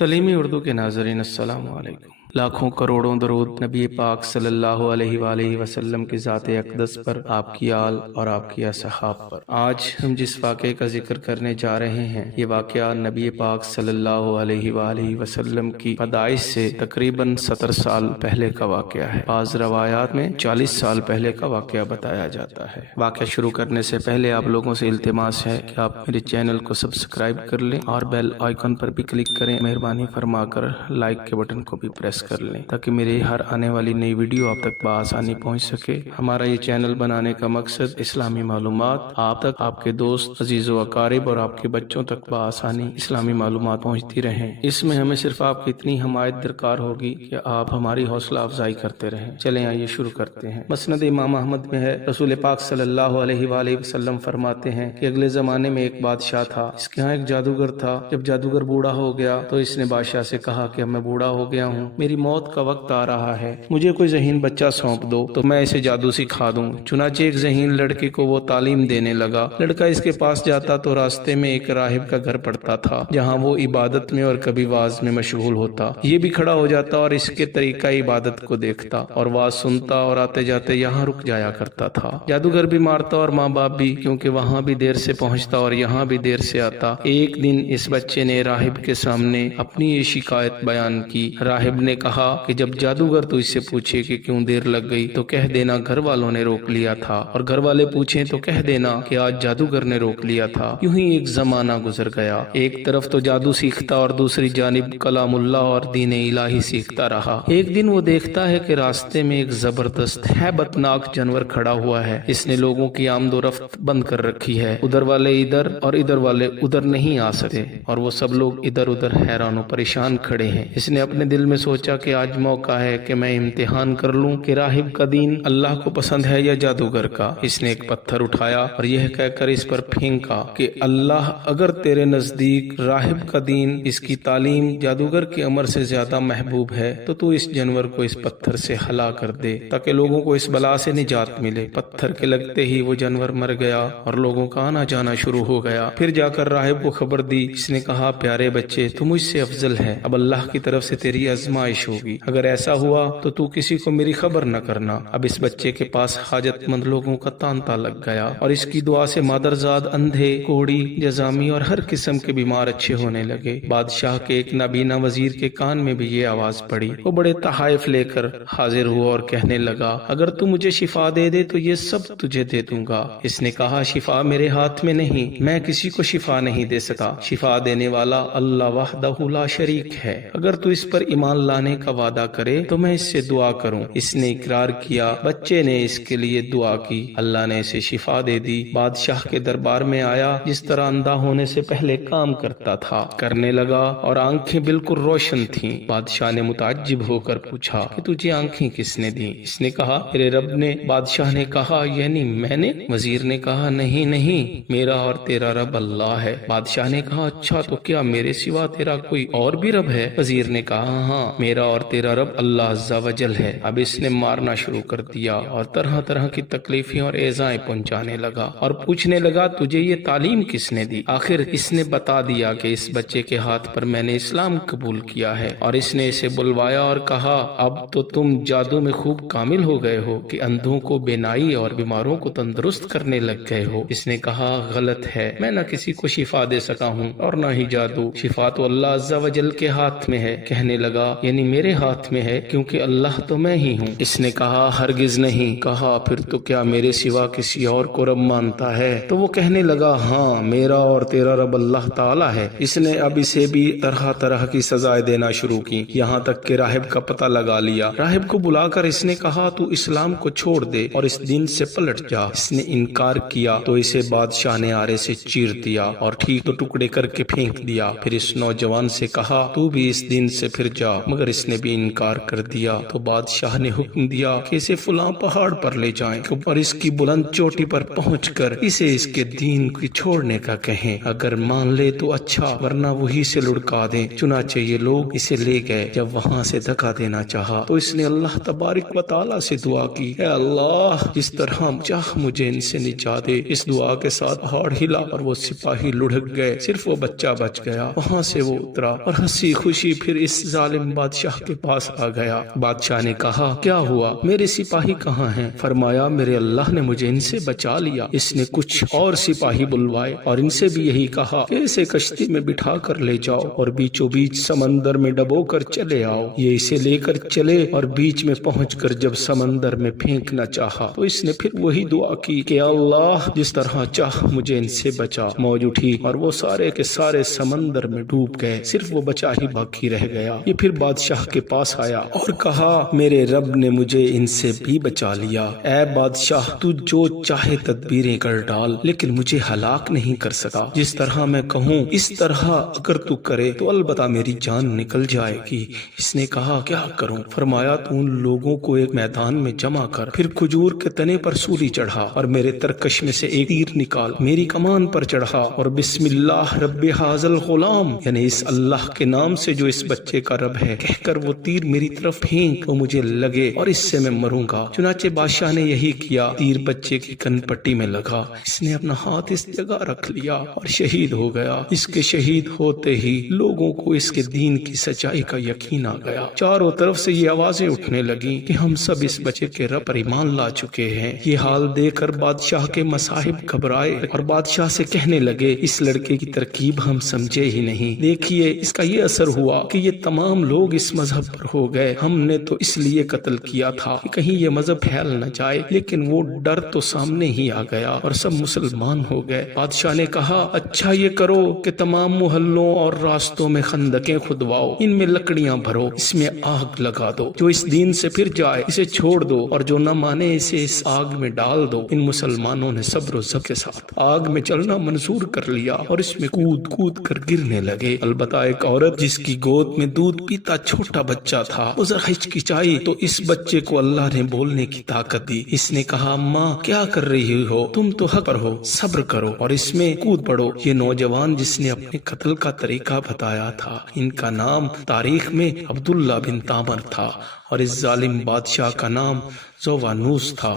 Salimi Urdu के नाज़रीन अस्सलाम वालेकुम। लाखों करोड़ों दरूद नबी पाक सल्लल्लाहु अलैहि वसल्लम की ज़ात अक़दस पर, आपकी आल और आपकी असहाब पर। आज हम जिस वाक़े का जिक्र करने जा रहे हैं, ये वाक़या नबी पाक सल्लल्लाहु अलैहि वसल्लम की पैदाइश से तकरीबन 70 साल पहले का वाक़या है। बाज़ रवायात में 40 साल पहले का वाक़या बताया जाता है। वाक़या शुरू करने से पहले आप लोगों से इल्तिमास है कि आप मेरे चैनल को सब्सक्राइब कर लें और बेल आइकन पर भी क्लिक करें। मेहरबानी फरमाकर लाइक के बटन को भी प्रेस कर लें ताकि मेरे हर आने वाली नई वीडियो आप तक बआसानी पहुंच सके। हमारा ये चैनल बनाने का मकसद इस्लामी मालूमात आप तक, आपके दोस्त, अजीज़ व अकारिब और आपके बच्चों तक बआसानी इस्लामी मालूमात पहुंचती रहें। इसमें हमें सिर्फ आपकी इतनी हमायत दरकार होगी कि आप हमारी हौसला अफजाई करते रहें। चलें आइए शुरू करते हैं। मसनद इमाम अहमद में है, रसूल पाक सल्लल्लाहु अलैहि वसल्लम फरमाते हैं कि अगले जमाने में एक बादशाह था। इसके यहाँ एक जादूगर था। जब जादूगर बूढ़ा हो गया तो इसने बादशाह से कहा कि मैं बूढ़ा हो गया हूँ, मेरी मौत का वक्त आ रहा है, मुझे कोई ज़हीन बच्चा सौंप दो तो मैं इसे जादू सिखा दूं। चुनाचे एक ज़हीन लड़के को वो तालीम देने लगा। लड़का इसके पास जाता तो रास्ते में एक राहिब का घर पड़ता था, जहाँ वो इबादत में और कभी वाज में मशगूल होता। ये भी खड़ा हो जाता और इसके तरीका इबादत को देखता और वाज सुनता और आते जाते यहाँ रुक जाया करता था। जादूगर भी मारता और माँ बाप भी, क्योंकि वहाँ भी देर से पहुँचता और यहाँ भी देर से आता। एक दिन इस बच्चे ने राहिब के सामने अपनी ये शिकायत बयान की। राहिब ने कहा कि जब जादूगर तो इससे पूछे कि क्यों देर लग गई तो कह देना घर वालों ने रोक लिया था, और घर वाले पूछें तो कह देना कि आज जादूगर ने रोक लिया था। यूं ही एक जमाना गुजर गया। एक तरफ तो जादू सीखता और दूसरी जानिब कलामुल्लाह और दीन इलाही सीखता रहा। एक दिन वो देखता है कि रास्ते में एक जबरदस्त हैबतनाक जानवर खड़ा हुआ है। इसने लोगों की आमदोरफ्त बंद कर रखी है। उधर वाले इधर और इधर वाले उधर नहीं आ सकते और वो सब लोग इधर उधर हैरान और परेशान खड़े हैं। इसने अपने दिल में सोचा कि आज मौका है कि मैं इम्तिहान कर लूं कि राहिब का दीन अल्लाह को पसंद है या जादूगर का। इसने एक पत्थर उठाया और यह कहकर इस पर फेंका कि अल्लाह, अगर तेरे नजदीक राहिब का दीन, इसकी तालीम जादूगर के अमर से ज्यादा महबूब है तो तू इस जानवर को इस पत्थर से हला कर दे ताकि लोगों को इस बला से निजात मिले। पत्थर के लगते ही वो जानवर मर गया और लोगों का आना जाना शुरू हो गया। फिर जाकर राहिब को खबर दी। इसने कहा, प्यारे बच्चे, तू मुझसे अफजल है, अब अल्लाह की तरफ से तेरी आजमाइश होगी। अगर ऐसा हुआ तो तू किसी को मेरी खबर न करना। अब इस बच्चे के पास हाजतमंद लोगों का तांता लग गया और इसकी दुआ से मादरजाद, अंधे, कोड़ी, जजामी और हर किस्म के बीमार अच्छे होने लगे। बादशाह के एक नाबीना वजीर के कान में भी ये आवाज पड़ी। वो बड़े तहाइफ लेकर हाजिर हुआ और कहने लगा, अगर तू मुझे शिफा दे दे तो ये सब तुझे दे दूंगा। इसने कहा, शिफा मेरे हाथ में नहीं, मैं किसी को शिफा नहीं दे सका। शिफा देने वाला अल्लाह वहदहू ला शरीक है। अगर तू इस पर ईमान लाने का वादा करे तो मैं इससे दुआ करूं। इसने इकरार किया। बच्चे ने इसके लिए दुआ की। अल्लाह ने इसे शिफा दे दी। बादशाह के दरबार में आया। जिस तरह अंधा होने से पहले काम करता था करने लगा और आंखें बिल्कुल रोशन थीं। बादशाह ने मुताज्जिब होकर पूछा कि तुझे आंखें किसने दी? इसने कहा, मेरे रब ने। बादशाह ने कहा, यानी मैंने? वजीर ने कहा, नहीं नहीं, मेरा और तेरा रब अल्लाह है। बादशाह ने कहा, अच्छा, तो क्या मेरे सिवा तेरा कोई और भी रब है? वजीर ने कहा, हाँ, मेरा और तेरा रब अल्लाह अज़्ज़ा वजल है। अब इसने मारना शुरू कर दिया और तरह तरह की तकलीफें और एज़ाएं पहुंचाने लगा और पूछने लगा, तुझे ये तालीम किसने दी? आखिर इसने बता दिया कि इस बच्चे के हाथ पर मैंने इस्लाम कबूल किया है। और इसने इसे बुलवाया और कहा, अब तो तुम जादू में खूब कामिल हो गए हो कि अंधों को बेनाई और बीमारों को तंदुरुस्त करने लग गए हो। इसने कहा, गलत है, मैं न किसी को शिफा दे सका हूँ और न ही जादू। शिफा तो अल्लाह अज़्ज़ा वजल के हाथ में है। कहने लगा, यानी मेरे हाथ में है, क्योंकि अल्लाह तो मैं ही हूँ। इसने कहा, हरगिज नहीं। कहा, फिर तो क्या मेरे सिवा किसी और को रब मानता है? तो वो कहने लगा, हाँ, मेरा और तेरा रब अल्लाह ताला है। इसने अब इसे भी तरह तरह की सजाएं देना शुरू की, यहाँ तक कि राहिब का पता लगा लिया। राहिब को बुलाकर इसने कहा, तू इस्लाम को छोड़ दे और इस दिन से पलट जा। इसने इनकार किया तो इसे बादशाह ने आरे से चीर दिया और ठीक तो टुकड़े करके फेंक दिया। फिर इस नौजवान से कहा, तू भी इस दिन से फिर जा, मगर اس نے بھی انکار کر دیا تو بادشاہ نے حکم دیا کہ اسے فلاں پہاڑ پر لے جائیں اور اس کی بلند چوٹی پر پہنچ کر اسے اس کے دین کو چھوڑنے کا کہیں، اگر مان لے تو اچھا ورنہ وہی سے لڑکا دیں۔ چنانچہ یہ لوگ اسے لے گئے۔ جب وہاں سے دھکا دینا چاہا تو اس نے اللہ تبارک و تعالیٰ سے دعا کی، اے اللہ جس طرح چاہ مجھے ان سے نجات دے۔ اس دعا کے ساتھ پہاڑ ہلا اور وہ سپاہی لڑک گئے، صرف وہ بچہ بچ گیا۔ وہاں سے وہ اترا اور ہنسی خوشی پھر اس ظالم بادشاہ کے پاس آ گیا۔ بادشاہ نے کہا، کیا ہوا؟ میرے سپاہی کہاں ہیں؟ فرمایا، میرے اللہ نے مجھے ان سے بچا لیا۔ اس نے کچھ اور سپاہی بلوائے اور ان سے بھی یہی کہا کہ اسے کشتی میں بٹھا کر لے جاؤ اور بیچوں بیچ سمندر میں ڈبو کر چلے آؤ۔ یہ اسے لے کر چلے اور بیچ میں پہنچ کر جب سمندر میں پھینکنا چاہا تو اس نے پھر وہی دعا کی کہ اللہ جس طرح چاہ مجھے ان سے بچا۔ موج اٹھی اور وہ سارے کے سارے سمندر میں ڈوب گئے، صرف وہ بچہ ہی باقی رہ گیا۔ یہ پھر بادشاہ کے پاس آیا اور کہا، میرے رب نے مجھے ان سے بھی بچا لیا۔ اے بادشاہ، تو جو چاہے تدبیریں کر ڈال لیکن مجھے ہلاک نہیں کر سکا۔ جس طرح میں کہوں اس طرح اگر تو کرے تو البتہ میری جان نکل جائے گی۔ اس نے کہا، کیا کروں؟ فرمایا، تو ان لوگوں کو ایک میدان میں جمع کر، پھر کھجور کے تنے پر سولی چڑھا اور میرے ترکش میں سے ایک تیر نکال، میری کمان پر چڑھا اور بسم اللہ رب حاذل غلام، یعنی اس اللہ کے نام سے جو اس بچے کا رب ہے، کہہ کر وہ تیر میری طرف پھینک تو مجھے لگے اور اس سے میں مروں گا۔ چنانچہ بادشاہ نے یہی کیا، تیر بچے کی کن پٹی میں لگا، اس نے اپنا ہاتھ اس جگہ رکھ لیا اور شہید ہو گیا۔ اس کے شہید ہوتے ہی لوگوں کو اس کے دین کی سچائی کا یقین آ گیا۔ چاروں طرف سے یہ آوازیں اٹھنے لگیں کہ ہم سب اس بچے کے رب پر ایمان لا چکے ہیں۔ یہ حال دیکھ کر بادشاہ کے مصاحب گھبرائے اور بادشاہ سے کہنے لگے، اس لڑکے کی ترکیب ہم سمجھے ہی نہیں۔ دیکھیے اس کا یہ اثر ہوا کہ یہ تمام لوگ اس مذہب پر ہو گئے۔ ہم نے تو اس لیے قتل کیا تھا کہ کہیں یہ مذہب پھیل نہ جائے، لیکن وہ ڈر تو سامنے ہی آ گیا اور سب مسلمان ہو گئے۔ بادشاہ نے کہا، اچھا یہ کرو کہ تمام محلوں اور راستوں میں خندقیں کھدواؤ، ان میں لکڑیاں بھرو، اس میں آگ لگا دو، جو اس دین سے پھر جائے اسے چھوڑ دو اور جو نہ مانے اسے اس آگ میں ڈال دو۔ ان مسلمانوں نے صبر و ضبط کے ساتھ آگ میں چلنا منظور کر لیا اور اس میں کود کود کر گرنے لگے۔ البتہ ایک عورت جس کی گود میں دودھ پیتا چھوٹا بچہ تھا، وہ ذرا ہچکچائی تو اس بچے کو اللہ نے بولنے کی طاقت دی۔ اس نے کہا، ماں کیا کر رہی ہو؟ تم تو حق پر ہو، صبر کرو اور اس میں کود پڑو۔ یہ نوجوان جس نے اپنے قتل کا طریقہ بتایا تھا، ان کا نام تاریخ میں عبداللہ بن تامر تھا اور اس ظالم بادشاہ کا نام زوانوس تھا۔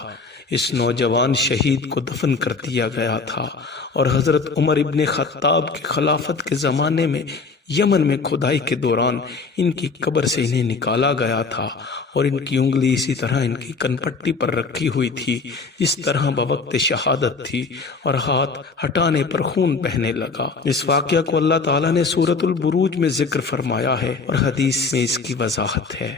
اس نوجوان شہید کو دفن کر دیا گیا تھا اور حضرت عمر ابن خطاب کی خلافت کے زمانے میں یمن میں کھدائی کے دوران ان کی قبر سے انہیں نکالا گیا تھا اور ان کی انگلی اسی طرح ان کی کن پٹی پر رکھی ہوئی تھی جس طرح بوقت شہادت تھی، اور ہاتھ ہٹانے پر خون بہنے لگا۔ اس واقعہ کو اللہ تعالیٰ نے سورۃ البروج میں ذکر فرمایا ہے اور حدیث میں اس کی وضاحت ہے۔